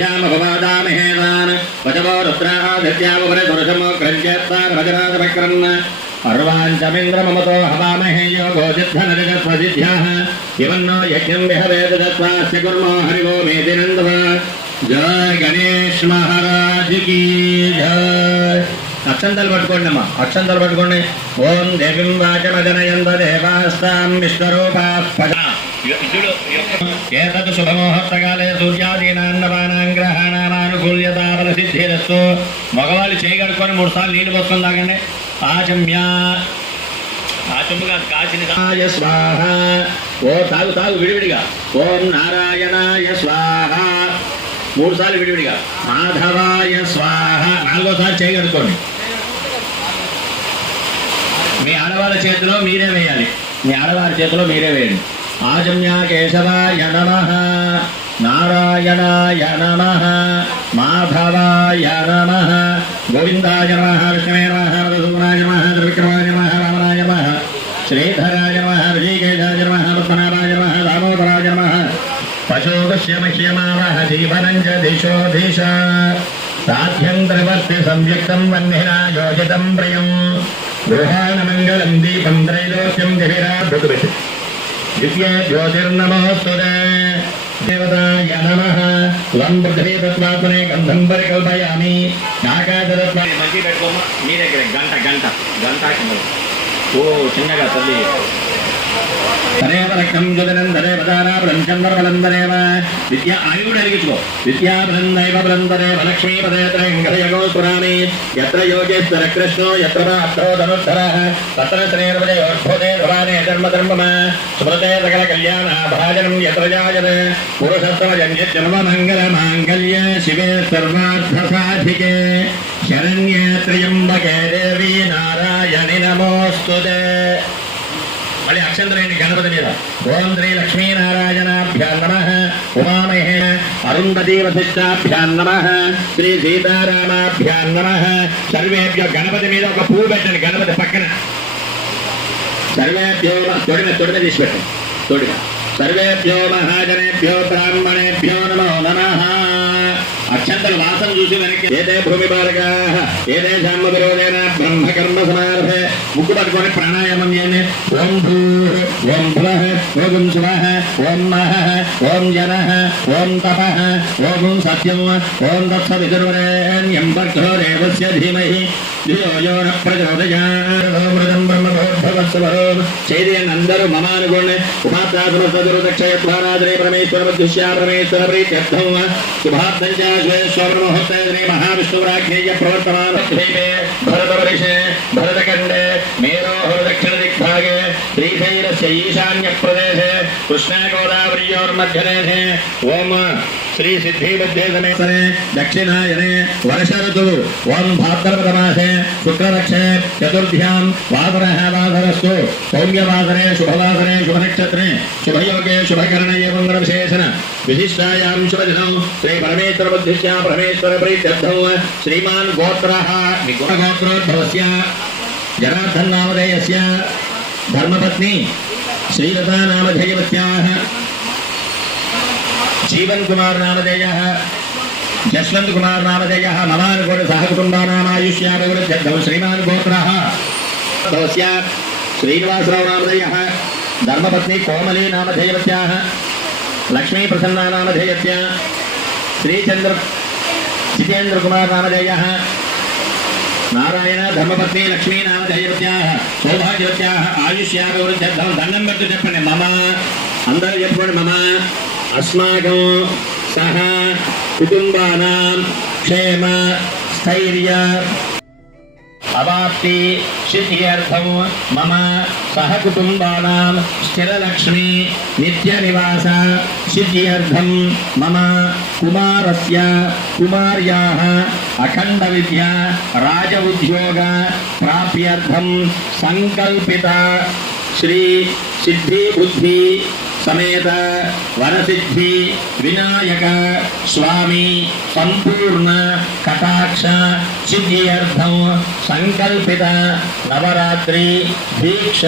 ऋष्यामपवादामहेदान् वचवो रुद्रादित्यावपरे दुर्शमो क्रञ्चेत्तान् वज्रादवक्रन् अर्वाञ्चमिन्द्रममतो हवामहे योगो सिद्धनजगत्वसिद्ध्याः इवन्नो यज्ञं विहवेद दत्त्वास्य कुर्मो हरिवो मेति नन्दवा जय गणेश महाराज की जय अक्षंतलु पट्टुकोंडम्मा अक्षंतलु पट्टुकोंडि ओम देवीं वाचमजनयन्त देवास्तां विश्वरूपाः पदा एतत् शुभमुहूर्तकाले सूर्यादीनां ग्रहाणामानुकूल्यता फलसिद्धिरस्तु मगवाళ్ళు చేయగడుకొని 3 సార్లు నీళ్లు పోసుకొని తాగండి ఆచమ్య ఆచమ్యగా కాచిన స్వాహ ఓ తాగు తాగు విడివిడిగా ఓం నారాయణాయ స్వాహ 3 సార్లు విడివిడిగా మాధవాయ స్వాహ 4వ సారి చేయగడుకోండి మీ ఆడవాళ్ళ చేతిలో మీరే వేయాలి మీ ఆడవారి చేతిలో మీరే వేయండి आजम्या केशवाय नमः नारायणाय नमः माधवाय नमः गोविन्दाय नमः विष्णवे नमः मधुसूदनाय नमः त्रिविक्रमाय नमः वामनाय नमः श्रीधराय नमः ऋषिकेशाय नमः पद्मनाभाय नमः दामोदराय नमः पशोगस्य मह्यमावह जीवनं च दिशो दिश साध्यन्तर्वर्ति संयुक्तं वह्निना योजितं प्रियं गृहाणमङ्गलं दीपं त्रैलोक्यं दिविराभृतुभिः द्वितीय ज्योतिर्नमोस्तुते देवताय नमः लं पृथ्वी तत्त्वात्मने गन्धं परिकल्पयामि नाकादत्वानि మంచి పెట్టుకోమా మీ దగ్గర గంట ఓ చిన్నగా తల్లి तदेव रक्तं जुदनं तदेव दानाबलं चन्द्रबलं तदेव विद्या आयुः अरिगिचुको विद्याबलं दैव बलं तदेव लक्ष्मीपदे त्रयङ्करयगो स्फुरामि यत्र योगेश्वर कृष्णो यत्र पार्थो धनुर्धरः तत्र श्रीर्वजयोर्भुते ध्रुवाने धर्मधर्मम स्मृते सकलकल्याणाभाजनं यत्र जायते पुरुषोत्तमजन्यजन्ममङ्गलमाङ्गल्ये शिवे सर्वार्थसाधिके शरण्ये त्र्यम्बके देवी नारायणि नमोऽस्तुते मళ్ళీ అక్షంతరేణి గణపతి మీద ఓం శ్రీ లక్ష్మీనారాయణాభ్యాం నమః ఉమామహే అరుంధతీ వశిష్టాభ్యాం నమః శ్రీ సీతారామాభ్యాం నమః సర్వేభ్యో గణపతి మీద ఒక పువ్వు పెట్టండి గణపతి పక్కన సర్వేభ్యో తొడిమ తీసి పెట్టండి తొడిమ సర్వేభ్యో మహాజనేభ్యో బ్రాహ్మణేభ్యో నమో నమః అక్షంతల వాసన చూసి వెనక్కి ఏదే భూమి బాలకాః ఏదే శామ విరోధేన బ్రహ్మకర్మ సమారభే ముక్కు పట్టుకొని ప్రాణాయామం చేయండి ఓం భూః ఓం భువః ఓం శువః ఓం మహః ఓం జనః ఓం తపః ఓం సత్యం ఓం తత్సవితుర్వరేణ్యం భర్గో దేవస్య ధీమహి ధియో యో న ప్రచోదయాత్ ఓం బ్రహ్మభవత్సవరో చేయండి అందరూ మమ అనుకోండి ఉమాత్రాసమస్తదురుదక్షయత్వానాదరే పరమేశ్వర మధ్యశ్యా పరమేశ్వర ప్రీత్యర్థం శుభార్థం చ श्वेश्वरमुहूर्ते महाविष्णुराज्ञेय प्रवर्तमान भरतवर्षे भरतखंडे मेरोः दक्षिणदिग्भागे श्रीशैलस्य ईशान्यप्रदेशे कृष्णागोदावरीयोर्मध्यदेशे ओम श्री सिद्धिबुद्धे समेतने दक्षिणायने वर्ष ऋतुः ओम भाद्रपदमासे शुक्लपक्षे चतुर्थ्यां वासरः वासरस्तु सौम्यवासरे शुभवासरे शुभनक्षत्रे शुभयोगे शुभकरणे मंगलविशेषण विशिष्टायां शुभदिनं श्री परमेश्वर बुद्धिश्या परमेश्वर प्रीत्यर्थं श्रीमान् गोत्रः गोत्रोद्भवस्य जनार्दन नामधेयस्य धर्मपत्नी श्रीलता नामधेयवत्याः जीवन कुमार नामधेयः जसवंत कुमार नामधेयः ममानुकूल सहकुटुम्बानामायुष्याभिवृद्ध्यर्थं श्रीमान् गोत्रः भवस्य श्रीनिवासराव नामधेयः धर्मपत्नी कोमली नामधेयवत्याः लक्ष्मी प्रसन्ना नामधेयस्य श्रीचंद्र जितेंद्र कुमार नामधेयः नारायण धर्मपत्नी लक्ष्मी नामधेयवत्याः सौभाग्यवत्याः आयुष्याभिवृद्ध्यर्थं దండం పెట్టు చెప్పండి మమ అందరూ చెప్పండి మమ अस्माकं सह कुटुंबानां क्षेम स्थैर्य अवाप्ति सिद्ध्यर्थं मम सह कुटुंबानां स्थिरलक्ष्मी नित्यनिवास सिद्ध्यर्थं मम कुमारस्य कुमार्याः अखंड विद्या राज उद्योग प्राप्त्यर्थं संकल्पिता श्री सिद्धि बुद्धि समेत वरसिद्धि विनायक स्वामी संपूर्ण कटाक्ष సిద్ధ్యర్థం సంకల్పిత నవరాత్రి దీక్ష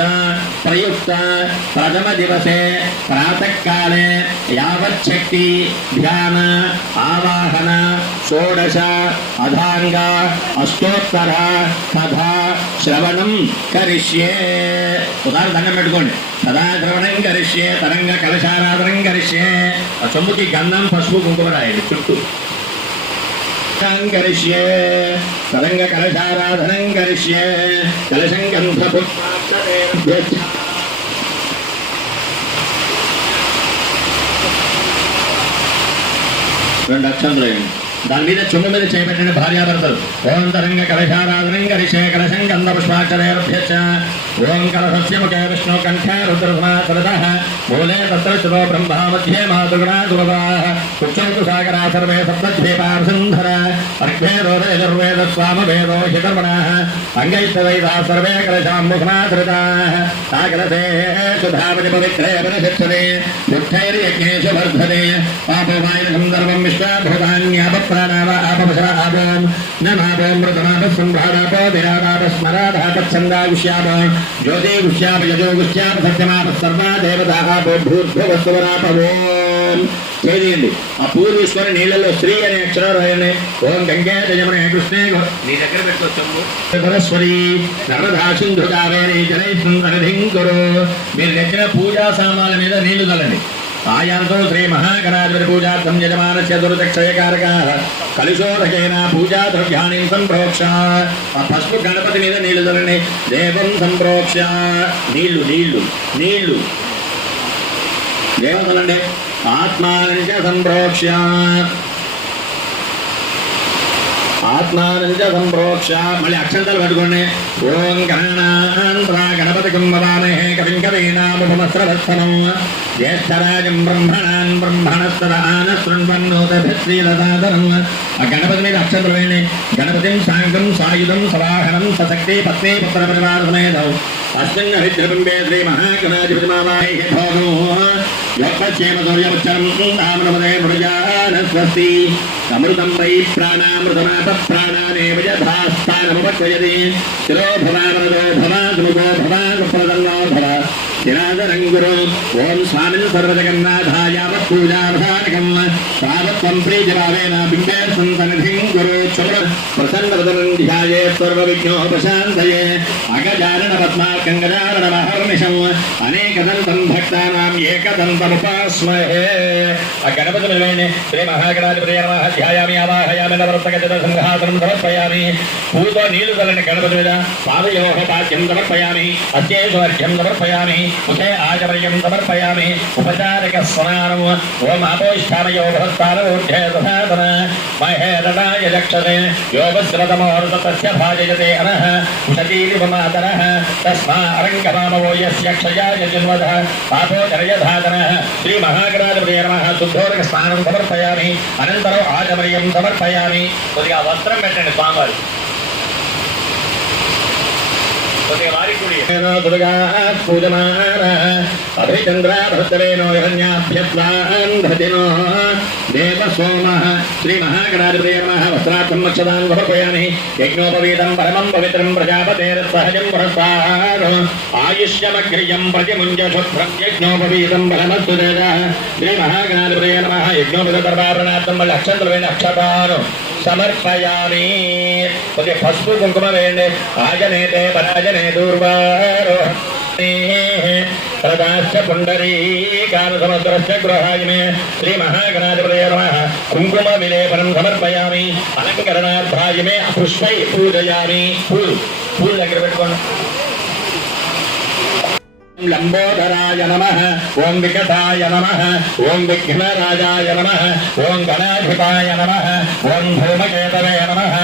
ప్రయుక్త ప్రథమ దివసే ప్రాతకాలే యావచ్చక్తి ధ్యాన ఆవాహన షోడశ అధాంగ అష్టోత్తర కథా శ్రవణం కరిష్యే. ఉదాహరణ దండం పెట్టుకోండి. సదా శ్రవణం కరిష్యే, తరంగ కలశారాధనం కరిష్యే. ఆ చొమ్ముకి గంధం పసుపు కుంకుమ రాయండి చుట్టూ. కరిష్యే తరంగ కలశారాధనం కరిష్యే కలశం గంధపు రెండు అక్షంతులు దాని మీద చుమ్ము మీద చేపట్టిన భార్యాభర్తలు. ఓం తరంగ కలశారాధనం కరిష్యే కలశం గంధ పుష్పాక్షరేభ్యశ్చ. ఓం కలశస్య ముఖే విష్ణు కంఠే రుద్రసమాసరదః మూలే తత్ర శివో బ్రహ్మ మధ్యే మాతృగుణా సురదాః కుక్షౌతు సాగరా సర్వే సప్తద్వీపావసుంధర అర్ఘ్యే రోదయజుర్వేద స్వామవేదో హితర్వణాః అంగైస్తవైదాः సర్వే కలశాం ముఖమాసృతాః సాకలసేషు ధావతి పవిత్రే వనశిక్షతే బుద్ధైర్యజ్ఞేషు వర్ధతే పాపోపాయనం సర్వం విశ్వాభూతాన్యాపప్రాణావ ఆపవశ ఆపోం నమాపోం మృతమాపస్సంభ్రాడాపో విరాడాపస్మరాడాపచ్ఛందాగుష్యాపో జ్యోతిగుష్యాపయజోగుష్యాప సత్యమాప సర్వా దేవతా ఆపో భూర్భువస్వరాపవోం. చేయండి. ఆ పూర్వీశ్వర నీళ్ళలో శ్రీ అనే అక్షరం రాయండి. ఓం గంగే జయమనే కృష్ణే నీ దగ్గర పెట్టుకోవచ్చమ్ము. సరస్వతి నర్మదా సింధు కావేరీ జలై సుందరధింకురు. మీరు దగ్గర పూజా సామాన్ల మీద నీళ్లు చల్లండి. ఆయాంతో శ్రీ మహాగణాధిపతి పూజార్థం యజమానస్య దుర్దక్షయకారకాః కలుషోదకేన పూజా ద్రవ్యాన్ని సంప్రోక్ష. ఆ పసుపు గణపతి మీద నీళ్లు చల్లండి. దేవం సంప్రోక్ష. నీళ్లు నీళ్లు నీళ్లు దేవం చల్లండి. ఆత్మానంచ సంప్రోక్ష ఆత్మానంచ సంప్రోక్ష. మళ్ళీ అక్షంతలు పట్టుకోండి. ఓం గణానాంత్రా గణపతికం వదామహే కవిం కవీనాముపమస్రవత్సనం జ్యేష్ఠరాజం బ్రహ్మణాన్ బ్రహ్మణస్తదాన శృణ్వన్నోతభిశ్రీలతాదనం. ఆ గణపతి మీద అక్షంతలు వేయండి. గణపతిం సాంగం సాయుధం సవాహనం సశక్తి పత్ని పుత్ర పరివార సమేతం అస్మిన్ హరిద్రబింబే శ్రీ మహాగణాధిపతి మావాహి భోగో యోగక్షేమ సౌర్యముచ్చరం తామనమదే మృజాన స్వస్తి. అమృతం వై ప్రాణామృతమాప ప్రాణానేవ యథాస్థానముపక్వయతి. శిరో భవామరదో భవా సుముఖో భవా సుప్రదన్నో భవ శిరాదరం గురు. ఓం స్వామిన్ సర్వజగన్నాథాయావత్ పూజావధానకం తావత్వం ప్రీతిభావేన బింబేర్సం సన్నిధిం గురు. చుమ్ర ప్రసన్నవదనం ధ్యాయేత్ సర్వవిఘ్నోపశాంతయే. అగజానన పద్మార్కం గజాననమహర్నిశం అనేకదంతం భక్తానాం ఏకదంతముపాస్మహే. ఆ గణపతి నిలవేయండి. శ్రీ మహాగణాధిపతయే నమః. ధ్యాయామి ఆవాహయామి నవరత్నగజ సింహాసనం సమర్పయామి. పూతో నీళ్లు చల్లని గణపతి మీద. పాదయోః పాద్యం సమర్పయామి. అస్యేశ్వర్ఘ్యం సమర్పయామి. ముఖే ఆచమర్యం సమర్పయామి. ఉపచారిక స్నానం. ఓం ఆపోష్ఠామయో బృహత్తానమూర్ధే తథాతన మహేదడాయ చక్షతే యోగశ్రతమోర్త తస్య భాజయతే అనః ఉషతీరివ మాతరః తస్మా అరంగమామవో యస్య క్షయాయ జన్మదః పాపోచర్యధాతనః. శ్రీ మహాగణాధిపతయే నమః. శుద్ధోదక స్నానం సమర్పయామి. అనంతరం ఆచమర్యం సమర్పయామి. కొద్దిగా వస్త్రం పెట్టండి స్వామివారి. అభిచంద్రాభద్రేనో హిరణ్యాభ్యప్లాంధతినో దేవ సోమ. శ్రీ మహాగణాధిపతయే నమః. వస్త్రార్థం మక్షదాన్ సమర్పయామి. యజ్ఞోపవీతం పరమం పవిత్రం ప్రజాపతేరసహజం పురస్సాదం ఆయుష్యమగ్రియం ప్రతిముంజశుభ్రం యజ్ఞోపవీతం పరమస్తు తేజ. శ్రీ మహాగణాధిపతయే నమః. యజ్ఞోపవీత దర్భారణార్థం మళ్ళీ అక్షంతలు వేయండి. అక్షతాను సమర్పయామి. కొద్దిగా పసుపు కుంకుమ వేయండి. ఆజనేతే పరాజనే దూర్వారో ప్రదాశ్చ పుండరీకాను సముద్రస్య గృహాయిమే. శ్రీ మహాగణాధిపతయే నమః. కుంకుమ విలేపనం సమర్పయామి. అలంకరణార్థాయిమే పుష్పై పూజయామి. పూలు దగ్గర పెట్టుకోండి. లంబోదరాయ నమః. ఓం వికటాయ నమః. ఓం విఘ్నరాజాయ నమః. ఓం గణాధిపాయ నమః. ఓం ధూమకేతవే నమః.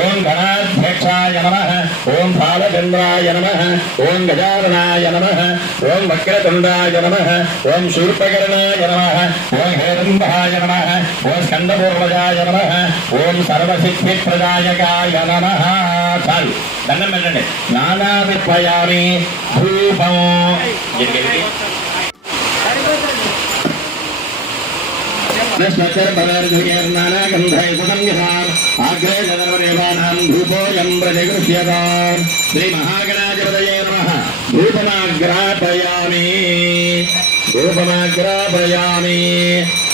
ఓం గణాధ్యక్షాయ నమః. ఓం బాలచంద్రాయ నమః. ఓం గజాననాయ నమః. ఓం వక్రతుండాయ నమః. ఓం శూర్పకర్ణాయ నమః. ఓం హేరంబాయ నమః. ఓం స్కందపూర్వజాయ నమః. ఓం సర్వసిద్ధిప్రదాయకాయ నమః. చాలు దండం పెట్టండి. నానావిపయామి ధూపం. నానా గంధై आग्रे गणदेवानां धूपोऽयं प्रतिगृह्यताम् श्रीमहागणाधिपतये नमः धूपमाग्रापयामि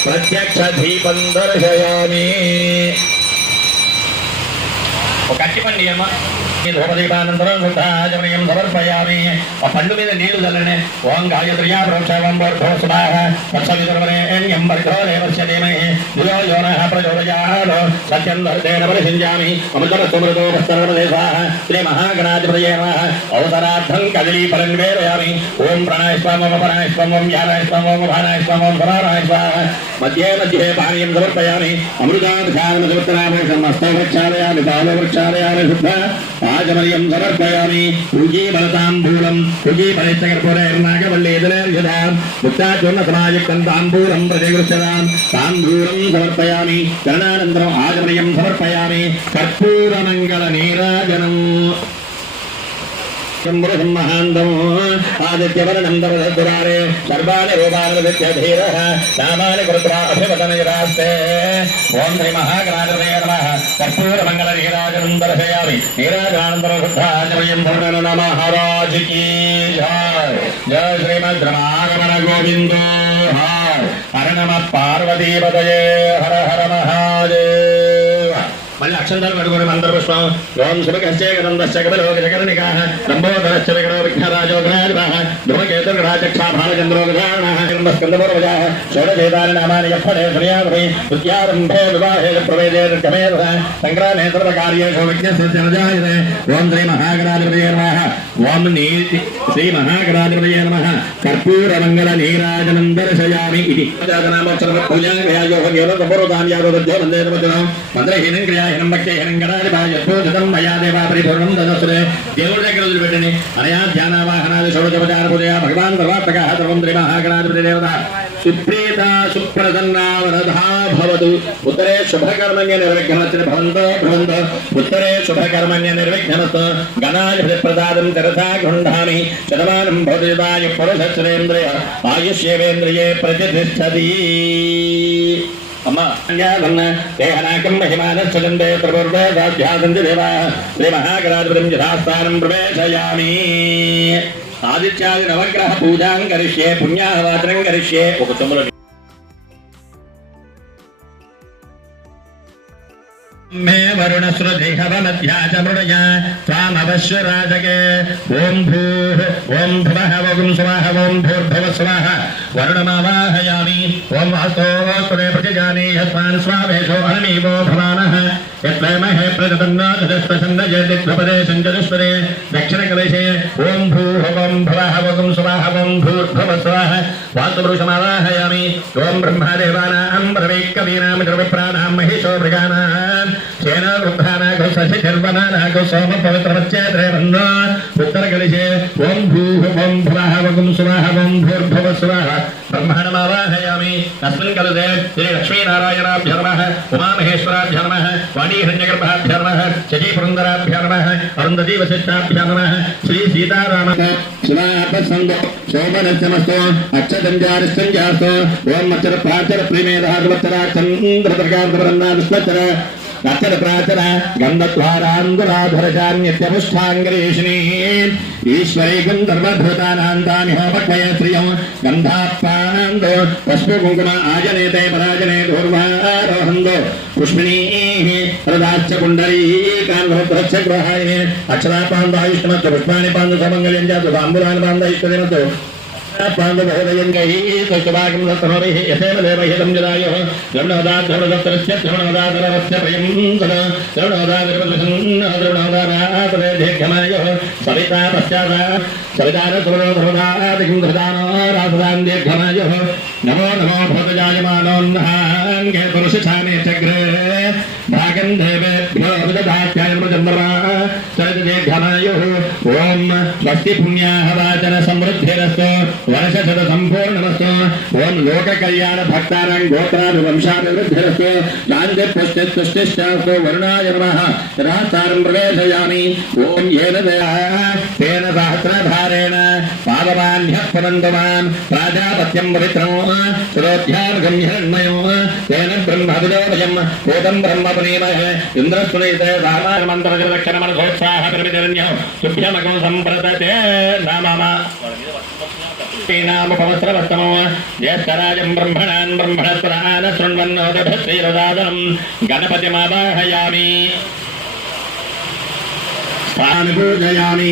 प्रत्यक्षदीपं दर्शयामि कट्टिपंडी अम्मा ధూపదీపానంతరం శుద్ధాచమనీయం సమర్పయామి. ఆ పండు మీద నీళ్లు చల్లని. ఓం గాయత్ర్యా ప్రోక్షవం వర్ధో సుభాః తత్సవితుర్వరేణ్యం భర్గో దేవస్య ధీమహి ధియో యో నః ప్రచోదయాత్ సత్యం ధర్తేన పరిషించామి. అమృతమస్తు మృతో సర్వదేశాః శ్రీ మహాగణాధిపతయే నమః. అవసరార్థం కదలీ ఫలం నివేదయామి. ఓం ప్రాణాయ స్వాహ అపానాయ స్వాహ వ్యానాయ స్వాహ ఉపానాయ స్వాహ సమానాయ స్వాహ. మధ్యే మధ్యే పానీయం సమర్పయామి. అమృతాభిషాదన సమర్పయామి. మస్తో వృక్షాలయామి తాళ వృక్షాలయామి శుద్ధ आचमनीयं समर्पयामि. पूजीफलताम्बूलं पूजीफलैश्चकर्पूरैर्नागवल्लीदलैर्यदां मुक्ताचूर्णसमायुक्तं ताम्बूलं प्रतिगृह्यतां ताम्बूलं समर्पयामि. चरणानन्तरम् आचमनीयं समर्पयामि. कर्पूरमङ्गलनीराजनम् आदित्यवर्णं तवदुरारे सर्वाणि रूपाणिधीरः नामानि कृत्वा अभिवदनयदास्ते. ओं श्री महागणाधिपतये नमः. कर्पूरमङ्गलनीराजनं दर्शयामि. नीराजनानन्तरं शुद्धाचमनीयं पूर्णन नमः महाराज की जय. जय श्रीमद्रमागमन गोविन्द हर नमः पार्वतीपतये हर हर महादेव. మళ్ళీ అక్షంతలు పట్టుకుని మంత్రపుష్పం ఓం శుభకశ్చే గంధశ్చ కపిలోకచకర్ణికాః లంబోదరశ్చ వికటో విఘ్నరాజోగ్రహాధిపః ధూమకేతుర్గణాచక్షా భాలచంద్రోగ్రహాణః స్కందపూర్వజాః షోడశేతాని నామాని యప్పడే శ్రేయావహి తృతీయారంభే వివాహే ప్రవేదే నృత్యమేధ సంగ్రామే సర్వకార్యేషు విఘ్నస్య జనజాయతే. ఓం శ్రీ మహాగణాధిపతయే నమః. ఓం శ్రీ మహాగణాధిపతయే నమః. కర్పూరమంగళ నీరాజనం దర్శయామి. ఇది పూజా క్రియాయోగం యోగ సంపూర్వతాం యాగోద్యో వందే నమః. మంత్రహీనం క్రియా హినం భక్తే హినం గణాధిపత్యం మయా దేవా పరిపూర్ణం దదస్సురే. దేవుడి దగ్గర వదిలిపెట్టండి. అనయా ధ్యానావాహనాది షోడశోపచార పూజయా భగవాన్ సర్వాత్మక సర్వం శ్రీ మహాగణాధిపతి దేవత సుప్రీత సుప్రసన్నా వరదా భవతు. ఉత్తరే శుభకర్మణ్య నిర్విఘ్నమస్తు భవంతో భవంతో. ఉత్తరే శుభకర్మణ్య నిర్విఘ్నమస్తు. గణాధిపతి ప్రసాదం శిరసా గృహ్ణామి. శతమానం భవతిదాయ పురుషశ్రేంద్రియ ఆయుష్యేవేంద్రియే ప్రతిష్టతి. అమ్మా దేహనాకం మహిమానశ్చందే ప్రబుర్వేదాధ్యాసంతి దేవా శ్రీ మహాగణాధిపతిం యథాస్థానం ప్రవేశయామి. ఆదిత్యాది నవగ్రహ పూజాం కరిష్యే పుణ్యాహవాచనం కరిష్యే. ఒక చెంబులో మే వరుణశ్రుతిహవమధ్యాచమృడయ త్వామవశ్వరాజకే. ఓం భూః ఓం భువః ఓం స్వః ఓం భూర్భువః స్వః వరుణమావాహయామి. ఓం వాస్తోవస్తునే ప్రతిజానే యస్మాన్ స్వావేశో అహమీవో భవానః యత్వమహే ప్రజతన్నో తదస్తసన్నజేతిత్వపదే సంజదుష్పదే దక్షిణకలశే. ఓం భూః ఓం భువః ఓం స్వః ఓం భూర్భువః స్వః వాస్తవృషమావాహయామి. ఓం బ్రహ్మదేవానాం బ్రహ్మైకవీనాం ద్రవిప్రాణాం మహిషో మృగానాం సేనా వృద్ధానాగో సశిర్వనానాగో సోమ పవిత్రవచ్చేత్రేవన్న ఉత్తరకలిశే. ఓం భూః ఓం భువః ఓం స్వః ఓం భూర్భువః స్వః బ్రహ్మాణమావాహయామి. తస్మిన్ కలశే శ్రీ లక్ష్మీనారాయణాభ్యో నమః. ఉమామహేశ్వరాభ్యో నమః. వాణీహిరణ్యగర్భాభ్యో నమః. శచీపురందరాభ్యో నమః. అరుంధతీ వశిష్టాభ్యో నమః. శ్రీ సీతారామ శోభనమస్తు అక్షతంజారిష్టంజాస్తు. ఓం అక్షర ప్రాచర ప్రీమేధార్వత్తరాచంద్రప్రకాశ అక్షర ప్రాచర గంధద్వారాంగురాధరచాన్యత్యముష్టాంగరేషిణీ ఈశ్వరీ గంధర్వధృతానాంతాని హోపక్వయ శ్రియం గంధాపానందో పుష్పకుంకుమ ఆజనేతే పరాజనే దూర్వారోహందో పుష్మినీ ప్రదాచ్చ పుండరీకాన్వృచ్చ గృహాయ అక్షరాపాందాయుష్మత్తు పుష్పాని పాందు సమంగళ్యం జాతు తాంబూలాని పాందాయుష్మత్తు పాండవోదయం గైః యథేవ దేవహితం జదాయో ద్రవణోదాధవదత్తరస్య ద్రవణోదాధరవస్య ప్రియం సదా ద్రవణోదాధరవసన్నోదాధరవోదారాతరే దీర్ఘమాయో సవితా పశ్చాత సవితార సుమనోధవదాదికిం ధృతానో రాసదాం దీర్ఘమాయో. నమో నమో భూతజాయమానోన్నహాంగే పురుషానే చగ్రే భాగం దేవేభ్యో విదధాత్యాయ చంద్రమా సరిత దీర్ఘమాయో. ఓం స్వస్తి పుణ్యాహ వాచన సమృద్ధిరస్తు వర్షశత సంపూర్ణమస్తు ఓం లోక కళ్యాణ భక్తానాం గోత్రాది వంశాభివృద్ధిరస్తు శాంతి పుష్టిస్తుష్టిశ్చాస్తు వరుణాయ నమః సహస్రం ప్రవేశయామి ఓం ఏన తేన సహస్రధారేణ పాదమాన్యః పవంతు మాం ప్రాజాపత్యం పవిత్రం శ్రోధ్యార్ఘం హిరణ్మయో తేన బ్రహ్మవిదోమయం భూతం బ్రహ్మ పునీమహే ఇంద్రస్తునైతే సామామంత్రలక్షణ మనసోత్సాహ ప్రమిదరణ్యం శుభ్యమగం సంప్రదతే నామమ నామపవస్రవస్తమో జ్యేష్ఠరాజం బ్రహ్మణాన్ బ్రహ్మణస్పదాన శృణ్వన్నోదభశ్రీరదాదనం గణపతిమావాహయామి పూజయామి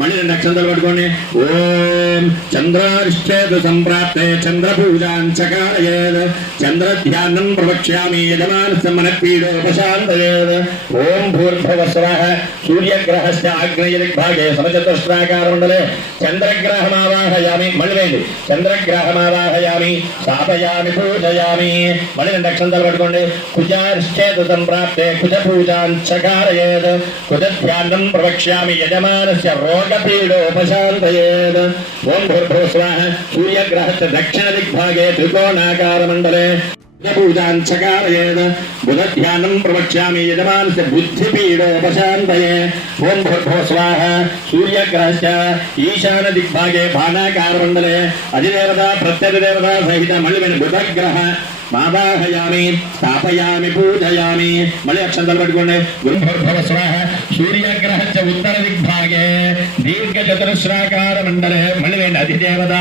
మళ్ళీ 2 అక్షంతలు పట్టుకోండి ఓం చంద్రారిష్టేతు సంప్రాప్తే చంద్రపూజాంచకారయేద్ చంద్రధ్యానం ప్రవక్ష్యామి యజమానస్య మనఃపీడోపశాంతయేద్ ఓం భూర్భువస్వః సూర్యగ్రహస్య ఆగ్నేయదిగ్భాగే సమచతుష్ట్రాకారమండలే చంద్రగ్రహమావాహయామి మళ్ళీ వేయండి చంద్రగ్రహమావాహయామి స్థాపయామి పూజయామి మళ్ళీ 2 అక్షంతలు పట్టుకోండి కుజారిష్టేతు సంప్రాప్తే కుజపూజాంచకారయేద్ కుజధ్యానం ప్రవక్ష్యామి యజమానస్య రోగపీడోపశాంతయేద్ ఓం భూర్భువస్వః సూర్యగ్రహస్య దక్షిణ దిగ్భాగే త్రికోణాకారమండలే పూజాంచకారయేద్ బుధధ్యానం ప్రవక్ష్యామి యజమానస్య బుద్ధిపీడోపశాంతయే ఓం భూర్భువస్వః సూర్యగ్రహస్య ఈశాన దిగ్భాగే బాణాకారమండలే అధిదేవత ప్రత్యధిదేవత సహిత మళ్ళీ బుధగ్రహ మావాహయామి స్థాపయామి పూజయామి మళ్ళీ అక్షంతలు పట్టుకోండి గురుభుర్భువస్వః సూర్యగ్రహస్య ఉత్తర దిగ్భాగే దీర్ఘచతురస్రాకార మండలే మళ్ళీ వేయండి అధిదేవత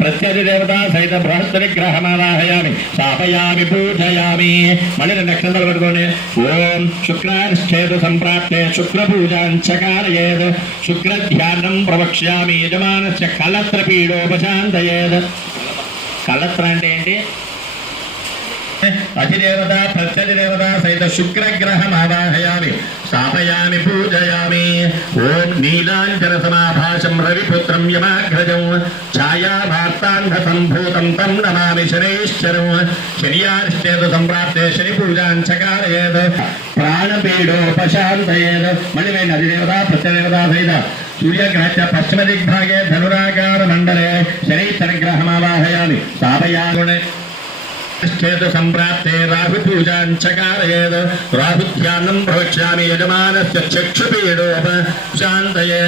ప్రత్యధిదేవత సహిత బృహస్పతి గ్రహమావాహయామి స్థాపయామి పూజయామి మళ్ళీ 2 అక్షంతలు పట్టుకోండి ఓం శుక్రాశ్చేతు సంప్రాప్తే శుక్రపూజాంచకారయేద్ శుక్రధ్యానం ప్రవక్ష్యామి యజమానస్య కళత్రపీడోపశాంతయేద్ కళత్ర అంటే ఏంటి అధిదేవత ప్రత్యధిదేవత సహిత శుక్రగ్రహమావాహయామి స్థాపయామి పూజయామి ఓం నీలాంజన సమాభాసం రవిపుత్రం యమాగ్రజం ఛాయాభార్తాంధ సంభూతం తం నమామి శనైశ్చరం శనియారిష్టేతు సంప్రాప్తే శని పూజాంచకారయేద్ ప్రాణపీడోపశాంతయేద్ మళ్ళీ వేయండి అధిదేవత ప్రత్యదేవత సహిత సూర్యగ్రహస్య పశ్చిమ దిగ్భాగే ధనురాకార మండలే శనైశ్చరగ్రహమావాహయామి స్థాపయామి ేతు సంప్రాప్తే రాహుపూజాంచకారయేద్ రాహుధ్యానం ప్రవక్ష్యామి యజమానస్య చక్షుపీడోపశాంతయే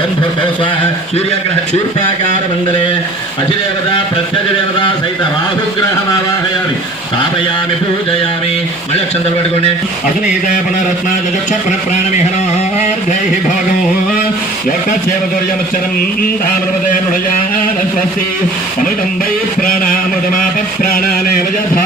ఓం భూర్భువస్వః సూర్యగ్రహ శూర్పాకార మండలే అధిదేవత ప్రత్యధిదేవత సహిత రాహుగ్రహమావాహయామి స్థాపయామి పూజయామి మళ్ళీ అక్షంతలు పట్టుకోండి అగ్నీతే పునరత్నాదక్ష పునఃప్రాణమిహనోర్ధైః భోగం లోకస్యేవతుర్యముచ్చరం ధామృపదే మృడయాన స్వస్తి అమృతం వై ప్రాణామృతమాప ప్రాణానేవ యథా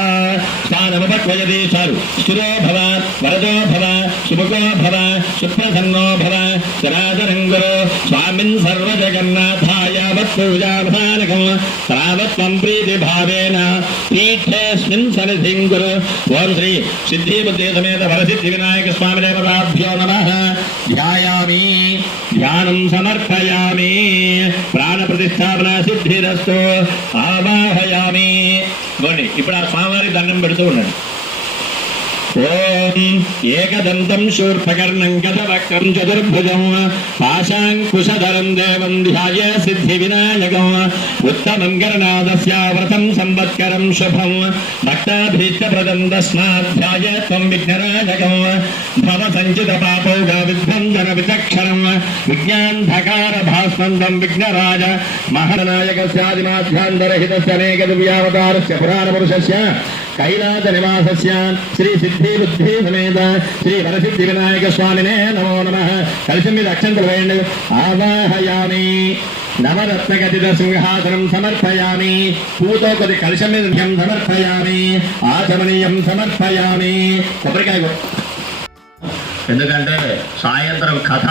స్థానముపత్వయతి చాలు స్థిరో భవ వరదో భవ సుముఖో భవ సుప్రసన్నో భవ చరాచరం గురు స్వామిన్ సర్వజగన్నాథాయ వత్పూజావధానకం తావత్వం ప్రీతిభావేన పీఠేస్మిన్ సన్నిధిం గురు ఓం శ్రీ సిద్ధిబుద్ధి సమేత వరసిద్ధి వినాయక స్వామి దేవతాభ్యో నమః ధ్యాయామి ధ్యానం సమర్పయామి ప్రాణ ప్రతిష్టాపన సిద్ధిరస్తు ఆవాహయామి. ఇప్పుడు ఆ స్వామివారి దండం పెడుతూ ఉండండి. ఓం ఏకదంతం శూర్పకర్ణం గతవక్రం చతుర్భుజం పాశాంకుశధరం దేవం ధ్యాయే సిద్ధి వినాయకం ఉత్తమం గణనాథస్య వ్రతం సంవత్కరం శుభం భక్తాభీష్టప్రదం తస్మాధ్యాయే త్వం విఘ్నరాజకం భవ సంచిత పాపౌఘ విధ్వంజన విచక్షణం విజ్ఞాంధకార భాస్వంతం విఘ్నరాజ మహానాయకస్యాదిమాధ్యాంతరహితస్య అనేక దివ్యావతారస్య పురాణపురుషస్య కైలాస నివాసస్య శ్రీ సిద్ధి బుద్ధి సమేత శ్రీ వరసిద్ధి వినాయక స్వామినే నమో నమః. కలిసి మీద అక్షంతలు వేయండి. ఆవాహయామి నవరత్నగతిత సింహాసనం సమర్పయామి. పూతో కొద్ది కలశం మీద సమర్పయామి. ఆచమనీయం సమర్పయామి. కొబ్బరికాయ ఎందుకంటే సాయంత్రం కథ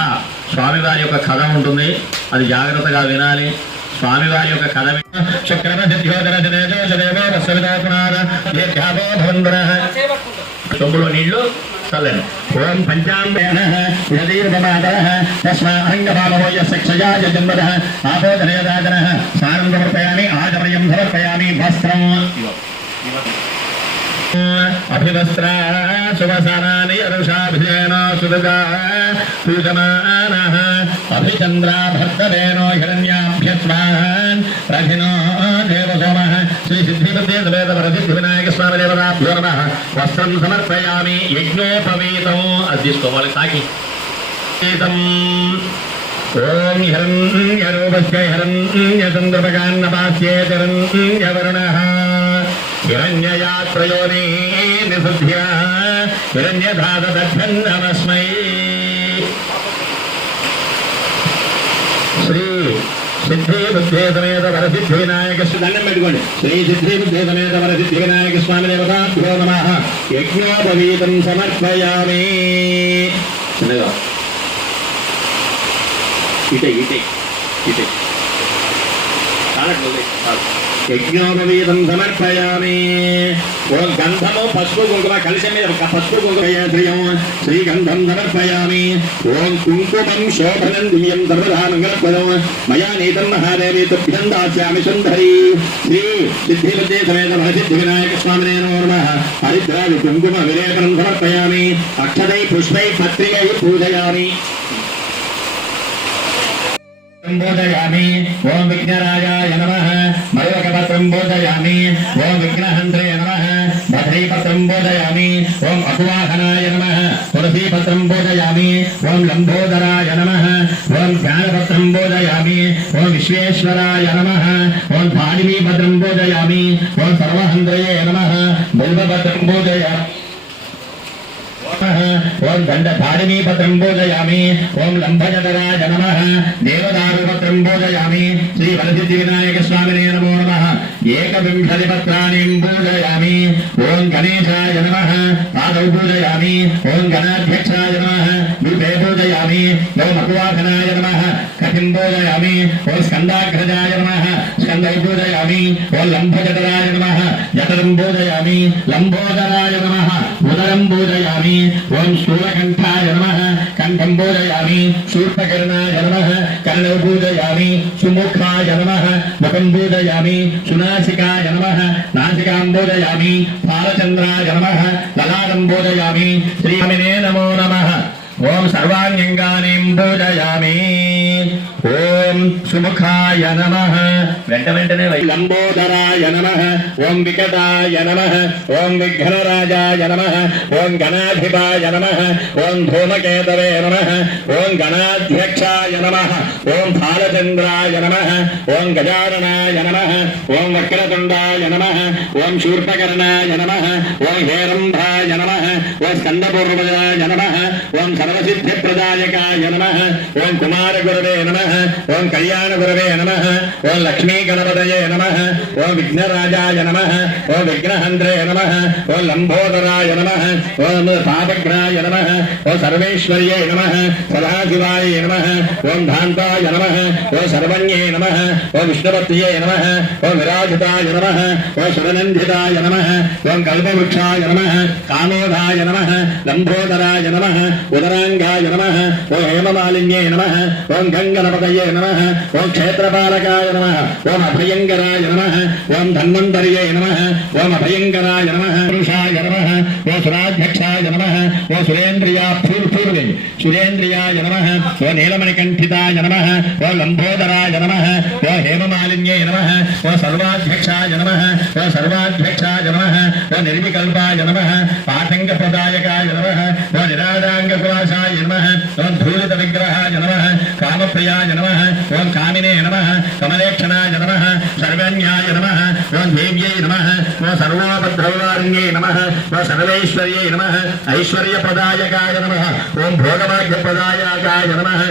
స్వామివారి యొక్క కథ ఉంటుంది, అది జాగ్రత్తగా వినాలి. స్వామివారి యొక్క కథ చెంబులో నీళ్లు చల్లండి. ఓం పంచాంగ ఆపోదనయదాజన స్నానం సమర్పయామి. ఆచమనీయం సమర్పయామి. వస్త్రం అభివస్త్రా శుభసానాని అరుషాభిజేన సుదగా పూజమానః అభిచంద్ర భర్తవేనో హిరణ్యాభ్య స్వాహన్ ప్రధినో దేవ సోమః శ్రీ సిద్ధిబుద్ధి సమేత వరసిద్ధి వినాయక స్వామి దేవతాభ్యో నమః వస్త్రం సమర్పయామి యజ్ఞోపవీతం అది తీసుకోవాలి తాకి ఓం హిరణ్యరూపస్య హిరణ్యచంద్రపకాన్నపాస్యేతిరణ్యవరుణః హిరణ్యయాత్రయోనే నిశుద్ధ్య హిరణ్యధాతదధ్యన్నమస్మై శ్రీ సిద్ధి బుద్ధి సమేత వరసిద్ధి వినాయక దండం పెట్టుకోండి శ్రీ సిద్ధి బుద్ధి సమేత వరసిద్ధి వినాయక స్వామి దేవతాభ్యో నమః యజ్ఞోపవీతం సమర్పయామి ఇటే యజ్ఞోపవీతం సమర్పయామి ఓం గంధము పసుపు కుంకుమ కలిసి మీద పసుపు కుంకుమయం శ్రీగంధం సమర్పయామి ఓం కుంకుమం శోభనం దివ్యం సర్వదా మంగళప్రదం మయా నీతం మహాదేవి తుభ్యం దాస్యామి సుందరి శ్రీ సిద్ధిబుద్ధి సమేత వరసిద్ధి వినాయక స్వామినే నమో నమః హరిద్రాది కుంకుమ విలేపనం సమర్పయామి అక్షతై పుష్పై పత్రికై పూజయామి बोधयामि ओम विघ्नराजाय नमः मयूरकपत्रं बोधयामि ओम विघ्नहन्त्रे नमः बद्रीपत्रं बोधयामि ओम अकुवाहनाय नमः तुलसीपत्रं बोधयामि ओम लंबोदराय नमः ओम ज्ञानपत्रं बोधयामि ओम विश्वेश्वराय नमः ओम भालिनीपत्रं बोधयामि ओम सर्वहन्त्रये नमः बिल्वपत्रं बोधयामि ओम दंडधारिणीपत्रं बोधयामि ओम लंबजधराय नमः देवदारुपत्रं बोधयामि श्री वरसिद्धि विनायक स्वामिने नमो नमः एकविंशतिपत्राणि बोधयामि ओम गणेशाय नमः पादौ पूजयामि ओम गणाध्यक्षाय नमः रूपे पूजयामि ओम अकुवाहनाय नमः कटिं बोधयामि ओम स्कन्दाग्रजाय नमः स्कन्दै पूजयामि ओम लंबजधराय नमः जठरं बोधयामि लंबोदराय नमः उदरं पूजयामि ओम स्थूलकंठाय नमः कंठं पूजयामि शूर्पकर्णाय नमः कर्णौ पूजयामि सुमुखाय नमः मुखं पूजयामि सुनासिकाय नमः नासिकां पूजयामि फालचन्द्राय नमः ललाटं पूजयामि श्रीरामिने नमो नमः ओम सर्वाण्यंगानि पूजयामि ओम सुमुखाय नमः वेंटने लंबोदराय नमः ओम विकटाय नमः ओम विघ्नराजाय नमः ओम गणाधिपाय नमः ओम धूमकेतवे नमः ओम गणाध्यक्षाय नमः ओम फालचन्द्राय नमः ओम गजाननाय नमः ओम वक्रतुण्डाय नमः ओम शूर्पकर्णाय नमः ओम हेरम्भाय नमः ओम स्कन्दपूर्वजाय नमः ओम सर्वसिद्धिप्रदायकाय नमः ओम कुमारगुरवे नमः ओम कल्याणगुरवे नमः ओम लक्ष्मी गणपतये नमः ओम विघ्नराजाय नमः ओम विघ्नहन्त्रे नमः ओम लंबोदराय नमः ओम पापग्राय नमः ओम सर्वेश्वर्ये नमः सदाशिवाय नमः ओम धान्ताय नमः ओम सर्वण्ये नमः ओम विष्णुपत्ये नमः ओम विराजिताय नमः ओम सुरनन्दिताय नमः ओम कल्पवृक्षाय नमः कामोधाय नमः लंबोदराय नमः उदरांगाय नमः ओम हेममालिन्ये नमः ओम गंगणपतये नमः ओम क्षेत्रपालकाय नमः ओम अभयंकराय नमः ओम धन्वन्तर्ये नमः ओम अभयंकराय नमः पुरुषाय नमः ओम सुराध्यक्षाय नमः ओम सुरेन्द्रियाय नमः ओम नीलमणिकण्ठिताय नमः ओम लंबोदराय नमः ओम हेममालिन्ये नमः ओम सर्वाध्यक्षाय नमः ओम सर्वाध्यक्षाय नमः ओम निर्विकल्पाय नमः पाठंगप्रदायकाय नमः ओम निराडांगकुलाशाय नमः ओम धूलित विग्रहाय नमः कामप्रियाय नमः ओम कामिने नमः कमलेक्षणाय नमः सर्वज्ञाय नमः ओम देव्यै नमः ओम सर्वोपद्रवारिण्ये नमः ओम सर्वैश्वर्ये नमः ऐश्वर्यप्रदायकाय नमः ओम भोगभाग्यप्रदायकाय नमः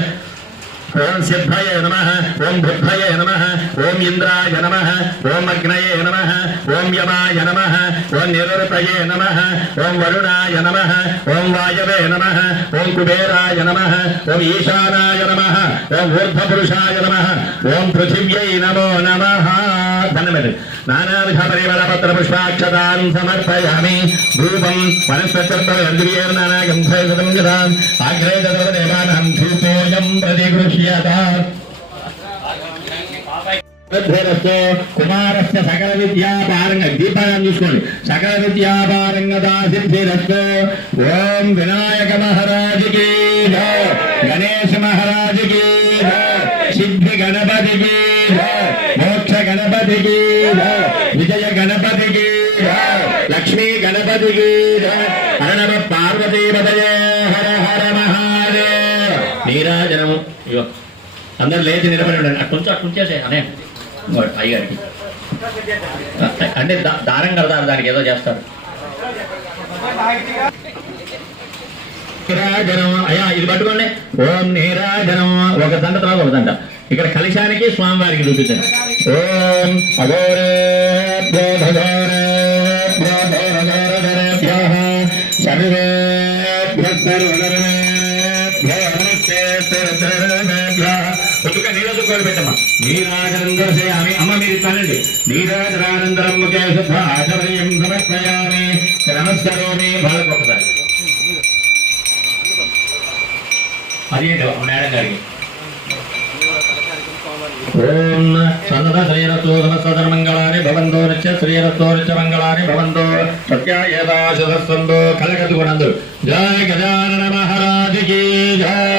ओम सिद्धये नमः ओम बुद्धये नमः ओम इंद्राय नमः ओम अग्नये नमः ओम यमाय नमः ओम निरुतये नमः ओम वरुणाय नमः ओम वायवे नमः ओम कुबेराय नमः ओम ईशानाय नमः ओम ऊर्ध्वपुरुषाय नमः ओम पृथिव्यै नमो नमः धन्यवाद नानाविध परिमलपत्र पुष्पाक्षतान् समर्पयामि धूपं वनस्पतिर्पवर्गीयर्नानागन्धयसं यदाम् आग्रे देवानां धूपोऽयं प्रतिगृह्यतात् कुमारस्य सकल विद्यापारंग दीपान చూసుకోండి सकल विद्यापारंगता सिद्धिरस्तु ओम विनायक महाराज की जय गणेश महाराज की గణపతికి మోక్ష గణపతికి విజయ గణపతికి లక్ష్మీ గణపతికి హర పార్వతీ పదయే హర హర మహాదేవ. నీరాజనం. ఇగో అందరు లేచి నిలబడి ఉండండి. అట్టుంచేసే అనే అయ్యగారికి అంటే దారం కడతారు, దానికి ఏదో చేస్తారు. నీరాజనం. అయ్యా ఇది పట్టుకోండి. ఓం నీరాజనం. ఒక దండ తర్వాత ఒక దండ. ఇక్కడ కలశానికి స్వామివారికి చూపించండి. ఓం అఘోరేభ్యో భగోరేభ్యో ఘోరఘోరధరేభ్యః సర్వేభ్యః సర్వధర్మేభ్యో నమస్తే సర్వధర్మేభ్యః. కొద్దిగా నీళ్ళ పెట్టమ్మా. నీరాజనం దర్శయామి. అమ్మ మీరు ఇస్తానండి. నీరాజనానందరం ముఖే శుద్ధ ఆచమనీయం సమర్పయామి. నమస్కరోమి. వాళ్ళకి ఒకసారి అదేంటో మేడం గారికి. ఓం సన్నద శ్రీరతో సమస్తధర్మంగళాని భవంతో నిత్య శ్రీరతో నిత్య మంగళాని భవంతో సత్యాయేదాశస్సందో కలగదు గుణందు. జయ గజానన మహారాజుకి జయ.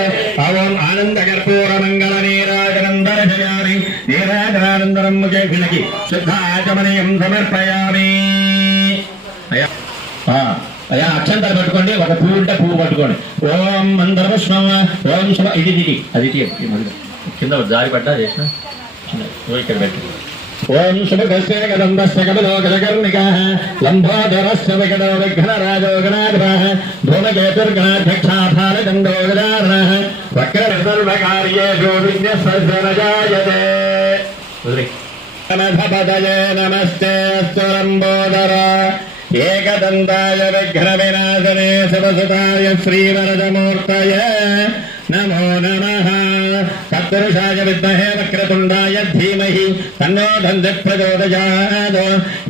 ఓం ఆనంద కర్పూర మంగళ నీరాజనం దర్శయామి. నీరాజనానందరం ముఖే భిలకి శుద్ధ ఆచమనీయం సమర్పయామి. అయ్యా అక్షంతలు పట్టుకోండి. ఒక పువ్వు ఉంటే పువ్వు పట్టుకోండి. ఓం మందరపుష్పం. ఓం శుభ. ఇది అది కింద జారి పడ్డా చేసిన ఇక్కడ పెట్టి. ఓం శుభగస్య గదంబస్య కపిలో గజకర్ణికాః లంబోదరస్య వికటో విఘ్నరాజో గణాధిపః ధూమకేతుర్గణాధ్యక్షాఫాలచండో గజాననః వక్రసర్వకార్యేషు విఘ్నస్సర్వనజాయతే. నమఃపదయే నమస్తే అస్తు లంబోదర ఏకదంతాయ విఘ్న వినాశనే శివసుతాయ శ్రీవరదమూర్తయే నమో నమః. తత్పురుషాయ విద్మహే వక్రతుండాయ ధీమహి తన్నో దంతి ప్రచోదయాత్.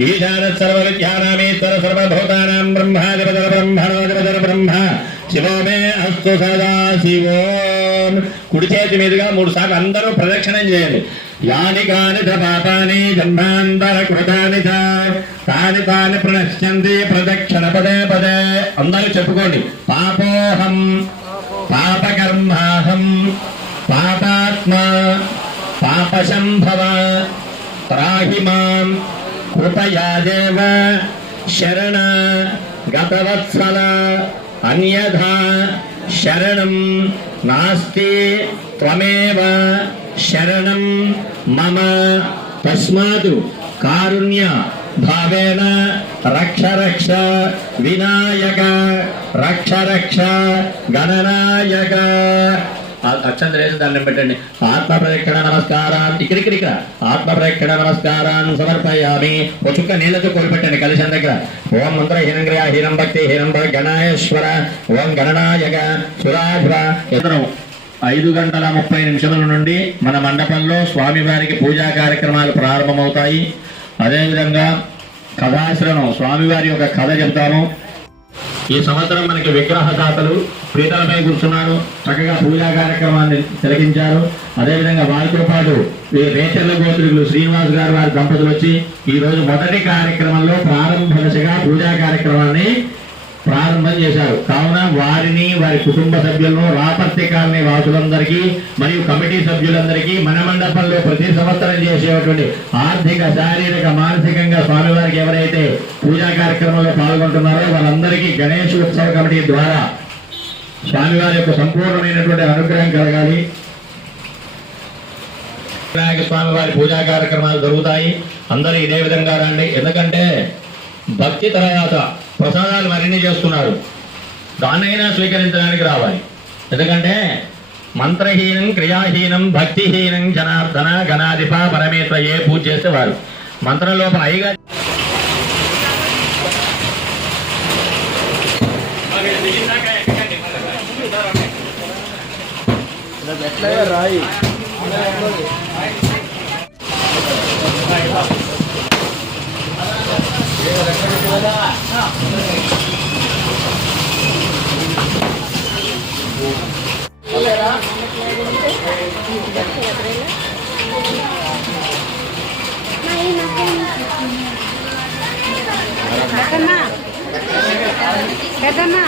ఈశానः సర్వవిద్యానామీశ్వర సర్వభూతానాం బ్రహ్మాధిపతిర్ బ్రహ్మణోధిపతిర్ బ్రహ్మ శివో మే అస్తు సదా శివోం. కుడి చేతి మీదుగా 3 సార్లు అందరూ ప్రదక్షిణం చేయండి. యాని కాని చ పాపాని జన్మాంతర కృతాని చ తాని తాని ప్రణశ్యంతి ప్రదక్షిణ పదే పదే. అందరూ చెప్పుకోండి. పాపోహం పాపకర్మాహం పాపాత్మా పాపశంభవ త్రాహి మాం కృపయా దేవ శరణ గతవత్సల అన్యథా శరణం నాస్తి త్వమేవ శరణం మమ. తస్మాత్ కారుణ్య భావేన రక్ష రక్ష వినాయక రక్ష రక్ష గణనాయక. అక్షంతరేసి దండం పెట్టండి. ఆత్మ ప్రదక్షిణ నమస్కారాన్ని ఇక్కడ ఆత్మ ప్రదక్షిణ నమస్కారాన్ని సమర్పయామి. ఒక చుక్క నీళ్ళతో కోల్పెట్టండి కలశం దగ్గర. ఓం మంత్ర హీనంగ్రయ హీనం భక్తి హీనం గణాయేశ్వర ఓం గణనాయక సురాధ్వ. 5:30 నుండి మన మండపంలో స్వామివారికి పూజా కార్యక్రమాలు ప్రారంభమవుతాయి. అదేవిధంగా కథాశ్రవణం, స్వామివారి యొక్క కథ చెప్తాము. ఈ సంవత్సరం మనకి విగ్రహదాతలు పీఠలపై కూర్చున్నారు. చక్కగా పూజా కార్యక్రమాన్ని తిలకించారు. అదేవిధంగా వారితో పాటు ఈ రేచర్ల గోత్రికులు శ్రీనివాస్ గారు వారి దంపతులు వచ్చి ఈ రోజు మొదటి కార్యక్రమంలో ప్రారంభ దశగా పూజా కార్యక్రమాన్ని ప్రారంభం చేశారు. కావున వారిని వారి కుటుంబ సభ్యులను రాపర్తి కాలనీ వాసులందరికీ మరియు కమిటీ సభ్యులందరికీ మన మండపంలో ప్రతి సంవత్సరం చేసేటువంటి ఆర్థిక శారీరక మానసికంగా స్వామివారికి ఎవరైతే పూజా కార్యక్రమంలో పాల్గొంటున్నారో వాళ్ళందరికీ గణేష్ ఉత్సవ కమిటీ ద్వారా స్వామివారి యొక్క సంపూర్ణమైనటువంటి అనుగ్రహం కలగాలి. స్వామివారి పూజా కార్యక్రమాలు జరుగుతాయి. అందరూ ఇదే విధంగా రండి. ఎందుకంటే భక్తి తర్వాత ప్రసాదాలు మరిన్ని చేస్తున్నారు. దాన్నైనా స్వీకరించడానికి రావాలి. ఎందుకంటే మంత్రహీనం క్రియాహీనం భక్తిహీనం జనార్దన గణాధిప పరమేశ్వర ఏ పూజ చేస్తే వారు మంత్రం లోపల అయ్యగా రాయి పెద్దమ్మా